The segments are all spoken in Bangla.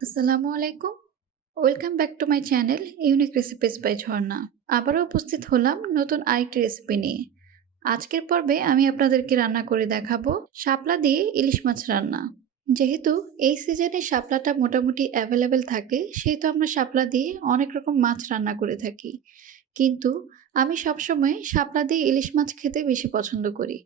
আসসালামু আলাইকুম। Welcome back to my channel unique recipes by Jharna. আবারও উপস্থিত হলাম নতুন আরেকটি রেসিপি নিয়ে। আজকের পর্বে আমি আপনাদেরকে রান্না করে দেখাবো শাপলা দিয়ে ইলিশ মাছ রান্না। যেহেতু এই সিজনে শাপলাটা মোটামুটি অ্যাভেলেবেল থাকে, সেহেতু আমরা শাপলা দিয়ে অনেক রকম মাছ রান্না করে থাকি। কিন্তু আমি সবসময় শাপলা দিয়ে ইলিশ মাছ খেতে বেশি পছন্দ করি।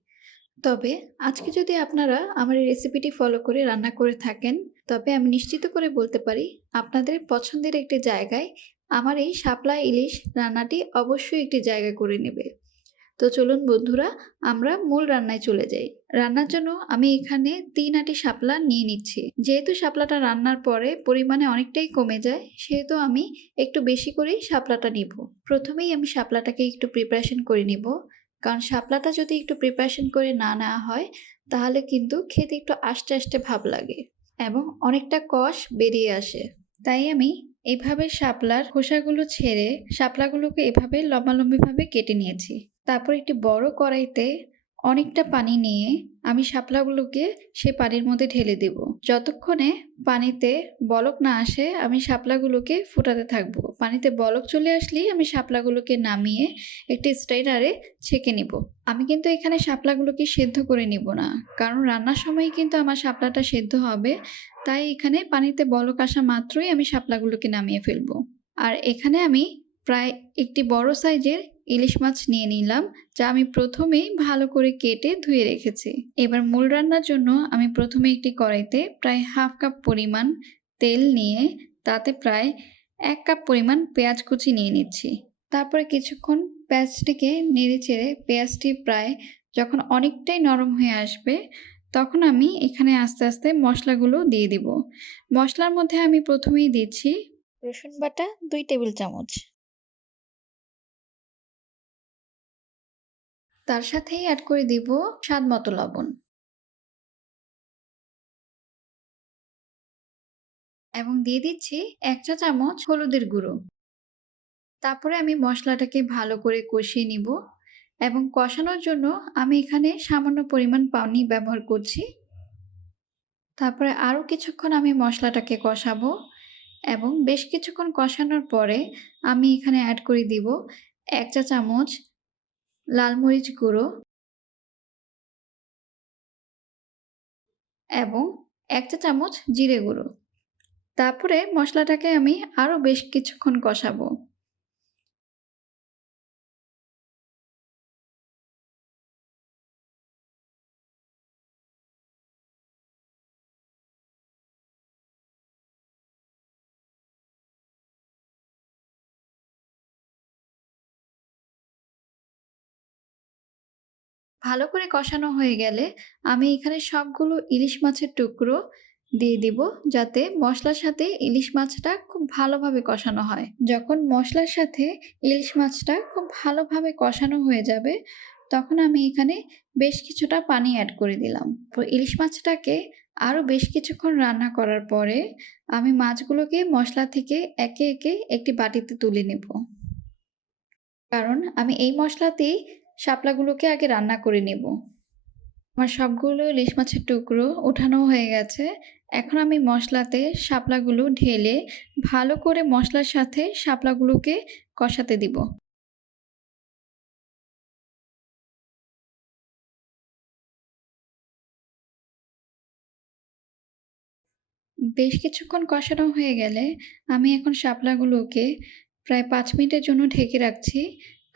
তবে আজকে যদি আপনারা আমার এই রেসিপিটি ফলো করে রান্না করে থাকেন, তবে আমি নিশ্চিত করে বলতে পারি আপনাদের পছন্দের একটি জায়গায় আমার এই শাপলা ইলিশ রান্নাটি অবশ্যই একটি জায়গা করে নেবে। তো চলুন বন্ধুরা, আমরা মূল রান্নায় চলে যাই। রান্নার জন্য আমি এখানে ৩ আটি শাপলা নিয়ে নিচ্ছি। যেহেতু শাপলাটা রান্নার পরে পরিমাণে অনেকটাই কমে যায়, সেহেতু আমি একটু বেশি করেই শাপলাটা নিব। প্রথমেই আমি শাপলাটাকে একটু প্রিপারেশন করে নিব। কারণ শাপলাটা যদি একটু প্রিপারেশন করে না নেওয়া হয়, তাহলে কিন্তু খেতে একটু আষ্টে আষ্টে ভাব লাগে এবং অনেকটা কষ বেরিয়ে আসে। তাই আমি এভাবে শাপলার খোসাগুলো ছেড়ে শাপলাগুলোকে এভাবে লম্বালম্বিভাবে কেটে নিয়েছি। তারপর একটি বড় কড়াইতে অনেকটা পানি নিয়ে আমি শাপলাগুলোকে সে পানির মধ্যে ঢেলে দেব। যতক্ষণে পানিতে বলক না আসে আমি শাপলাগুলোকে ফোটাতে থাকবো। পানিতে বলক চলে আসলেই আমি শাপলাগুলোকে নামিয়ে একটি স্ট্রেইনারে ছেঁকে নিব। আমি কিন্তু এখানে শাপলাগুলোকে সেদ্ধ করে নিব না, কারণ রান্নার সময় কিন্তু আমার শাপলাটা সেদ্ধ হবে। তাই এখানে পানিতে বলক আসা মাত্রই আমি শাপলাগুলোকে নামিয়ে ফেলবো। আর এখানে আমি প্রায় একটি বড় সাইজের ইলিশ মাছ নিয়ে নিলাম, যা আমি প্রথমেই ভালো করে কেটে ধুয়ে রেখেছি। এবার মূল রান্নার জন্য আমি প্রথমে একটি কড়াইতে প্রায় হাফ কাপ পরিমাণ তেল নিয়ে তাতে প্রায় ১ কাপ পরিমাণ পেঁয়াজ কুচি নিয়ে নিচ্ছি। তারপরে কিছুক্ষণ পেঁয়াজটিকে নেড়েচেড়ে পেঁয়াজটি প্রায় যখন অনেকটাই নরম হয়ে আসবে, তখন আমি এখানে আস্তে আস্তে মশলাগুলো দিয়ে দিব। মশলার মধ্যে আমি প্রথমেই দিচ্ছি রসুন বাটা ২ টেবিল চামচ। তার সাথেই অ্যাড করে দিব স্বাদ মতো লবণ এবং দিয়ে দিচ্ছি ১ চা চামচ হলুদের গুঁড়ো। তারপরে আমি মশলাটাকে ভালো করে কষিয়ে নিব এবং কষানোর জন্য আমি এখানে সামান্য পরিমাণ পানি ব্যবহার করছি। তারপরে আরও কিছুক্ষণ আমি মশলাটাকে কষাবো এবং বেশ কিছুক্ষণ কষানোর পরে আমি এখানে অ্যাড করে দিব ১ চা চামচ লাল মরিচ গুঁড়ো এবং ১ চা চামচ জিরে গুঁড়ো। তারপরে মশলাটাকে আমি আরও বেশ কিছুক্ষণ কষাবো। ভালো করে কষানো হয়ে গেলে আমি এখানে সবগুলো ইলিশ মাছের টুকরো দিয়ে দিব, যাতে মশলার সাথে ইলিশ মাছটা খুব ভালোভাবে কষানো হয়। যখন মশলার সাথে ইলিশ মাছটা খুব ভালোভাবে কষানো হয়ে যাবে, তখন আমি এখানে বেশ কিছুটা পানি অ্যাড করে দিলাম। তো ইলিশ মাছটাকে আরও বেশ কিছুক্ষণ রান্না করার পরে আমি মাছগুলোকে মশলা থেকে একে একে একটি বাটিতে তুলে নেব, কারণ আমি এই মশলাতেই শাপলাগুলোকে আগে রান্না করে নেব। আমার সবগুলো ইলিশ মাছের টুকরো ওঠানো হয়ে গেছে। এখন আমি মশলাতে শাপলাগুলো ঢেলে ভালো করে মশলার সাথে শাপলাগুলোকে কষাতে দিব। বেশ কিছুক্ষণ কষানো হয়ে গেলে আমি এখন শাপলাগুলোকে প্রায় ৫ মিনিটের জন্য ঢেকে রাখছি,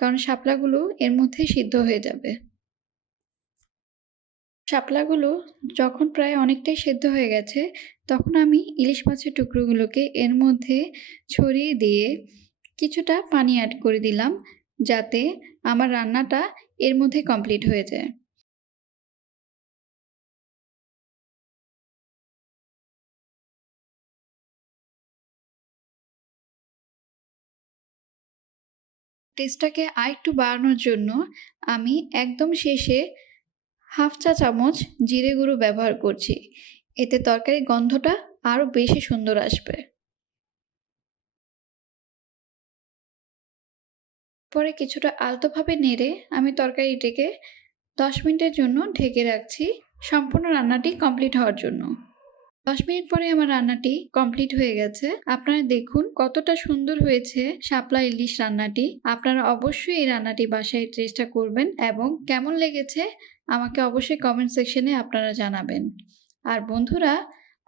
কারণ শাপলাগুলো এর মধ্যে সিদ্ধ হয়ে যাবে। শাপলাগুলো যখন প্রায় অনেকটাই সেদ্ধ হয়ে গেছে, তখন আমি ইলিশ মাছের টুকরোগুলোকে এর মধ্যে ছড়িয়ে দিয়ে কিছুটা পানি অ্যাড করে দিলাম, যাতে আমার রান্নাটা এর মধ্যে কমপ্লিট হয়ে যায়। টেস্টটাকে আরেকটু বাড়ানোর জন্য আমি একদম শেষে হাফ চা চামচ জিরে গুঁড়ো ব্যবহার করছি। এতে তরকারির গন্ধটা আরও বেশি সুন্দর আসবে। পরে কিছুটা আলতোভাবে নেড়ে আমি তরকারিটিকে ১০ মিনিটের জন্য ঢেকে রাখছি, সম্পূর্ণ রান্নাটি কমপ্লিট হওয়ার জন্য। 10 মিনিট পরে আমার রান্নাটি কমপ্লিট হয়ে গেছে। আপনারা দেখুন কতটা সুন্দর হয়েছে শাপলা ইলিশ রান্নাটি। আপনারা অবশ্যই এই রান্নাটি বাসায় চেষ্টা করবেন এবং কেমন লেগেছে আমাকে অবশ্যই কমেন্ট সেকশনে আপনারা জানাবেন। আর বন্ধুরা,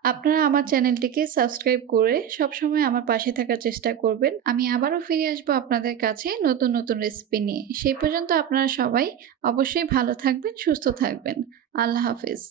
আপনারা আমার চ্যানেলটিকে সাবস্ক্রাইব করে সবসময় আমার পাশে থাকার চেষ্টা করবেন। আমি আবারও ফিরে আসবো আপনাদের কাছে নতুন, নতুন রেসিপি নিয়ে। সেই পর্যন্ত আপনারা সবাই অবশ্যই ভালো থাকবেন, সুস্থ থাকবেন। আল্লাহ হাফেজ।